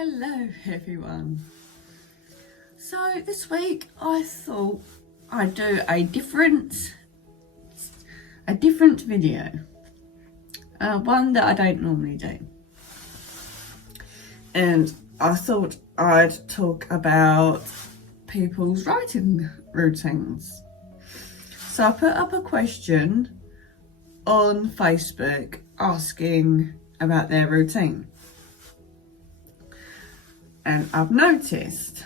Hello everyone. So this week I thought I'd do a different video, one that I don't normally do, and I thought I'd talk about people's writing routines. So I put up a question on Facebook asking about their routine. And I've noticed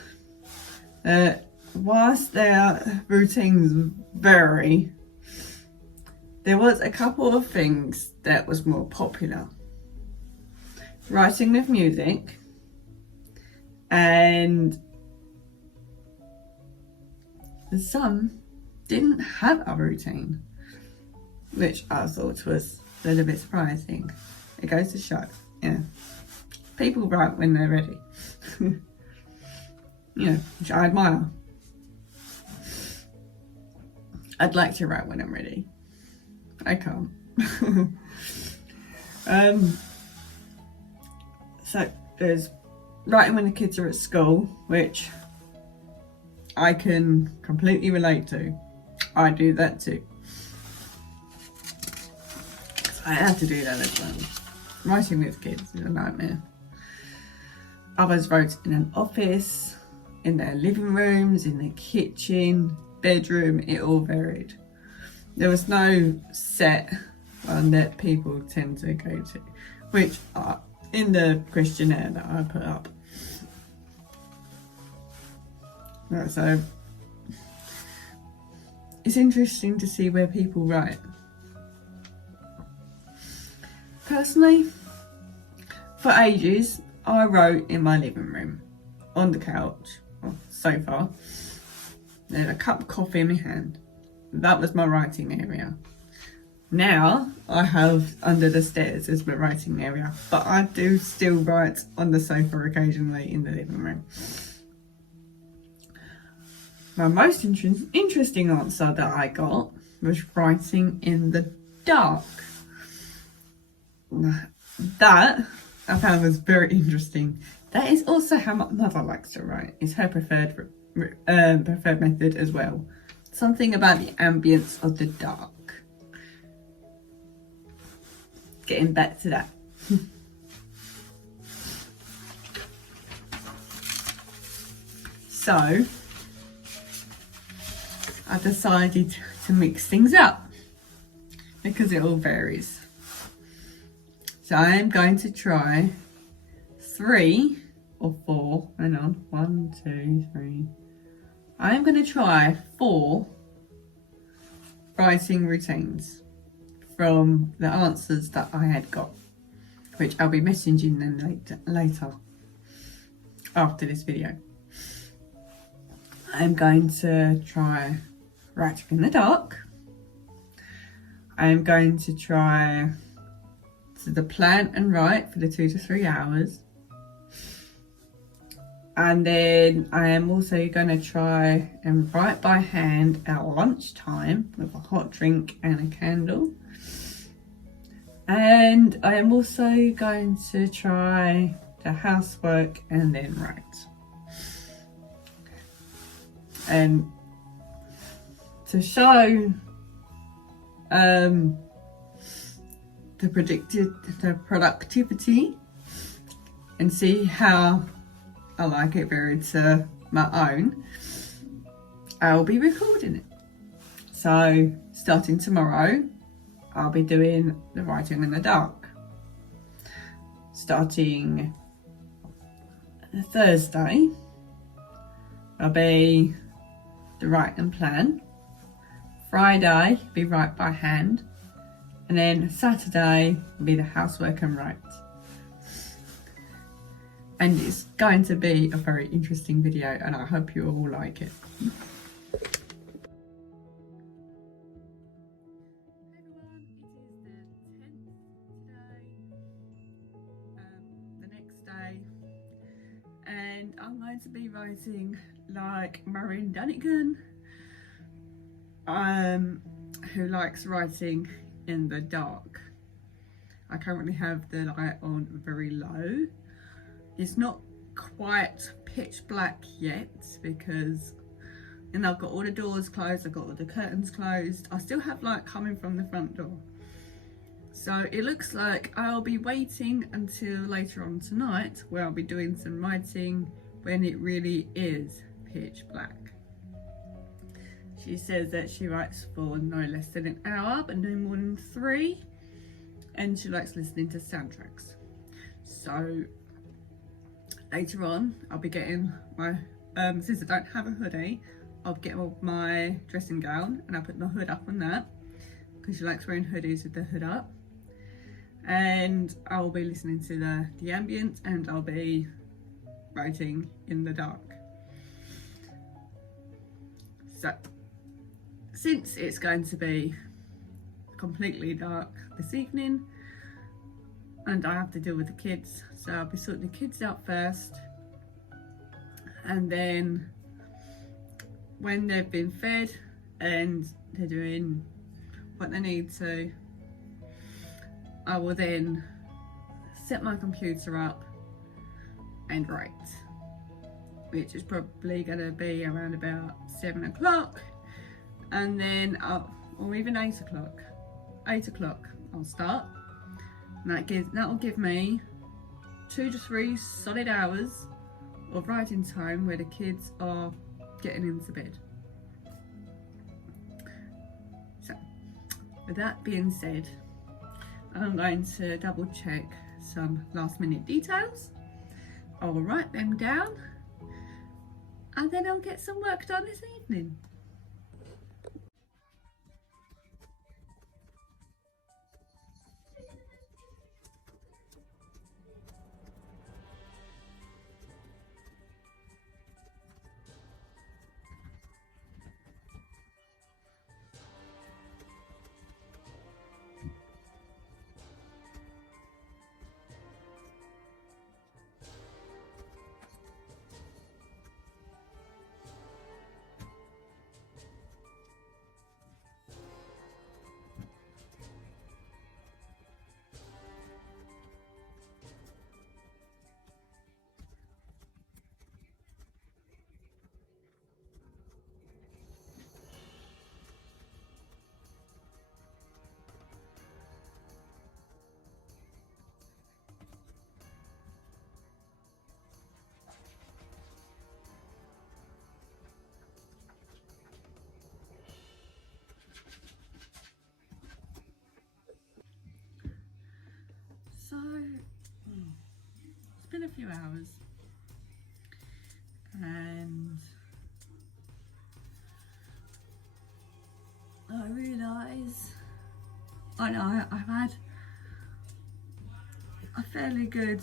that whilst their routines vary, there was a couple of things that was more popular. Writing with music, and some didn't have a routine, which I thought was a little bit surprising. It goes to show, people write when they're ready. Which I admire. I'd like to write when I'm ready. I can't. So there's writing when the kids are at school, which I can completely relate to. I do that too. So I have to do that as well. Writing with kids is a nightmare. Others wrote in an office, in their living rooms, in their kitchen, bedroom, it all varied. There was no set one that people tend to go to, which in the questionnaire that I put up. So it's interesting to see where people write. Personally, for ages, I wrote in my living room, on the couch, or sofa. There's a cup of coffee in my hand. That was my writing area. Now, I have under the stairs as my writing area, but I do still write on the sofa occasionally in the living room. My most interesting answer that I got was writing in the dark. That I found was very interesting. That is also how my mother likes to write. It's her preferred method as well. Something about the ambience of the dark. Getting back to that. So I decided to mix things up because it all varies. So I am going to try 3 or 4, hang on, 1, 2, 3. I am going to try 4 writing routines from the answers that I had got, which I'll be messaging them later after this video. I'm going to try writing in the dark. I'm going to try the plan and write for the 2 to 3 hours. And then I am also going to try and write by hand at lunchtime with a hot drink and a candle. And I am also going to try the housework and then write. And to show the productivity and see how I like it varied to my own, I'll be recording it. So starting tomorrow, I'll be doing the writing in the dark. Starting Thursday, I'll be the write and plan. Friday, be write by hand. And then Saturday will be the housework and write. And it's going to be a very interesting video, and I hope you all like it. The next day, and I'm going to be writing like Mairin Dunigan, who likes writing in the dark. I currently have the light on very low. It's not quite pitch black yet, because and I've got all the doors closed, I've got all the curtains closed. I still have light coming from the front door. So it looks like I'll be waiting until later on tonight, where I'll be doing some writing when it really is pitch black. She says that she writes for no less than an hour, but no more than 3. And she likes listening to soundtracks. So later on, I'll be getting my, since I don't have a hoodie, I'll get my dressing gown and I'll put my hood up on that, because she likes wearing hoodies with the hood up. And I'll be listening to the ambient, and I'll be writing in the dark. So since it's going to be completely dark this evening and I have to deal with the kids, so I'll be sorting the kids out first, and then when they've been fed and they're doing what they need to, I will then set my computer up and write, which is probably going to be around about 7 o'clock, and then or even 8 o'clock. 8 o'clock I'll start, and that will give me 2 to 3 solid hours of writing time where the kids are getting into bed. So with that being said, I'm going to double check some last minute details. I will write them down, and then I'll get some work done this evening. So it's been a few hours, and I realise I know I've had a fairly good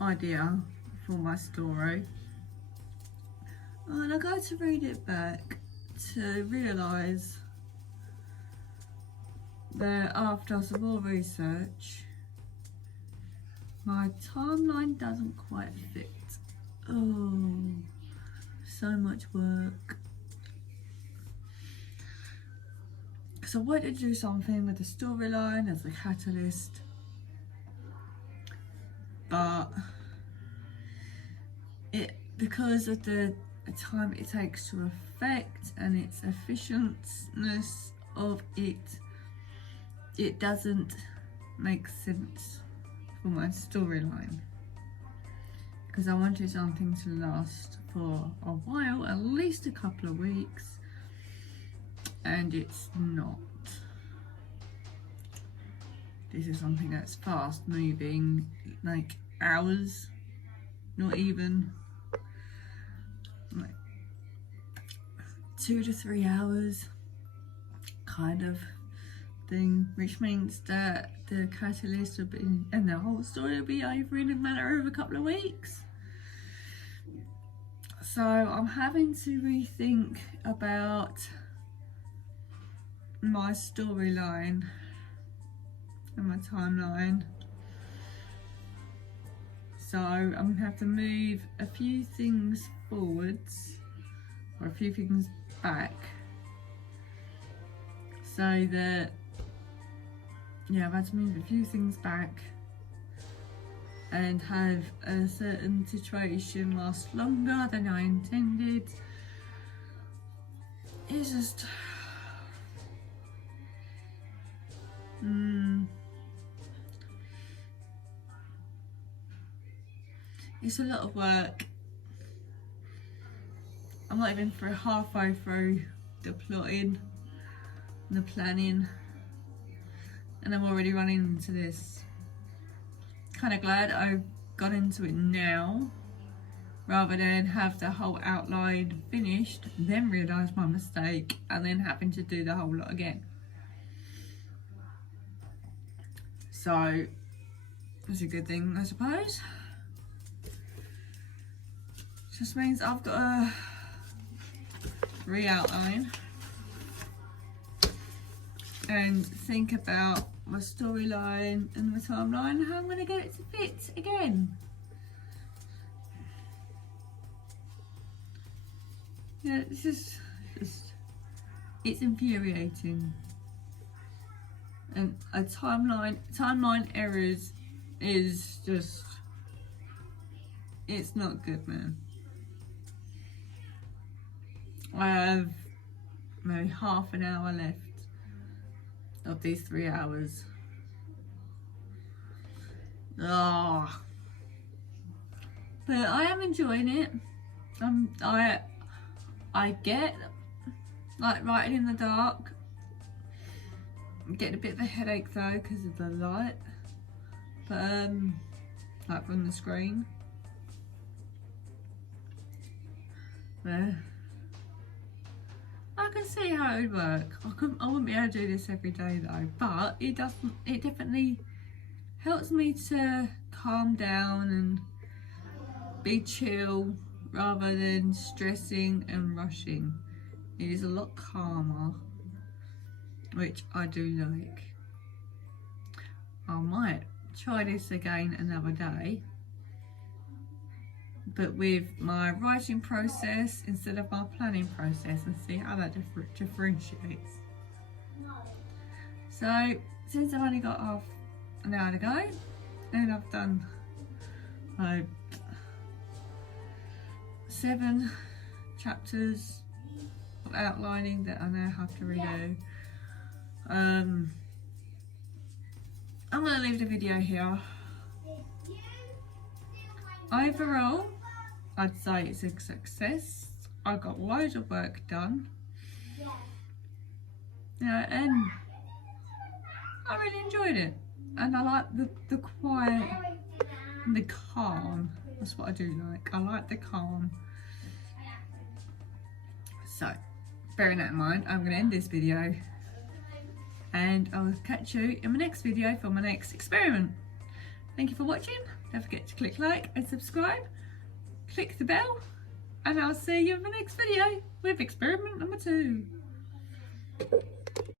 idea for my story, and I go to read it back to realise that after some more research, my timeline doesn't quite fit. Oh, so much work. So I wanted to do something with the storyline as a catalyst, but because of the time it takes to affect and its efficientness of it doesn't make sense for my storyline, because I wanted something to last for a while, at least a couple of weeks, and it's not. This is something that's fast moving, like hours, not even, like 2 to 3 hours kind of thing, which means that the catalyst will be, and the whole story will be over in a matter of a couple of weeks. So I'm having to rethink about my storyline and my timeline. So I'm gonna have to move a few things forwards or a few things back, so that, yeah, I've had to move a few things back and have a certain situation last longer than I intended. It's just it's a lot of work. I'm not even halfway through the plotting and the planning, and I'm already running into this. Kind of glad I've got into it now rather than have the whole outline finished, then realise my mistake and then having to do the whole lot again. So it's a good thing, I suppose. Just means I've got to re-outline and think about my storyline and my timeline, how I'm going to get it to fit again. Yeah, it's just it's infuriating. And a timeline errors is just, it's not good, man. I have maybe half an hour left of these 3 hours. Oh. But I am enjoying it. I get like writing in the dark. I'm getting a bit of a headache though because of the light. But like from the screen. There. I can see how it would work. I wouldn't be able to do this every day though, but it definitely helps me to calm down and be chill rather than stressing and rushing. It is a lot calmer, which I do like. I might try this again another day, but with my writing process instead of my planning process, and see how that differentiates. So since I've only got half an hour to go, and I've done 7 chapters of outlining that I now have to redo. I'm going to leave the video here. Overall, I'd say it's a success. I got loads of work done. Yeah, and I really enjoyed it. And I like the quiet and the calm. That's what I do like. I like the calm. So, bearing that in mind, I'm going to end this video. And I'll catch you in my next video for my next experiment. Thank you for watching. Don't forget to click like and subscribe. Click the bell. And I'll see you in my next video with experiment number 2.